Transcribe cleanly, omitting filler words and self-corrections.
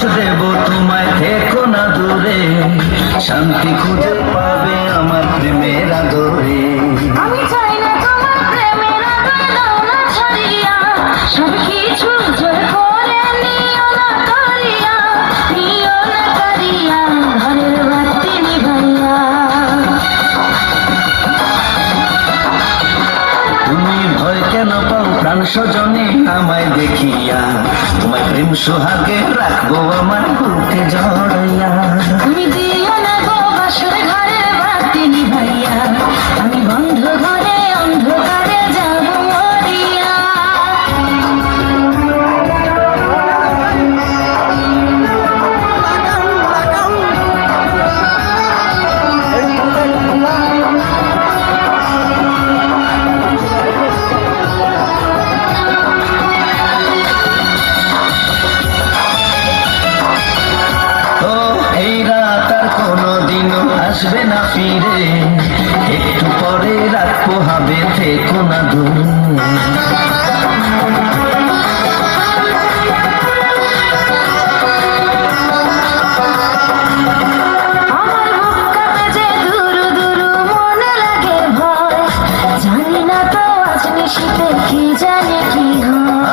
দোষ দেব তোমায়, থেকো না দূরে, শান্তি খুঁজে পাবে আমার প্রেমের আদরে। আমি চাই না তোমার প্রেমের আদর দাও না ছাড়িয়া, সব কিছু জোর করে নিও না করিয়া, নিও না করিয়া ঘরের বাতি নিভাইয়া। তুমি ভয় কেন পাও প্রাণ স্বজনে আমায় দেখিয়া, তোমায় প্রেম সোহাগে রাখবো আমার বুকে জড়াইয়া। তুমি দিও না গো বাসর ঘরের বাতি নিভাইয়া, আমি বন্ধ ঘরে অন্ধকারে যাব মরিয়া। ও এই রাত আর কোনোদিনও আসবে না ফিরে, একটু পরে রাত পোহাবে, থেকো না দূরে। আমার বুক কাঁপে যে দুরু দুরু, মনে লাগে ভয়, জানি না তো আজ নিশীতে কি জানি কি হয়।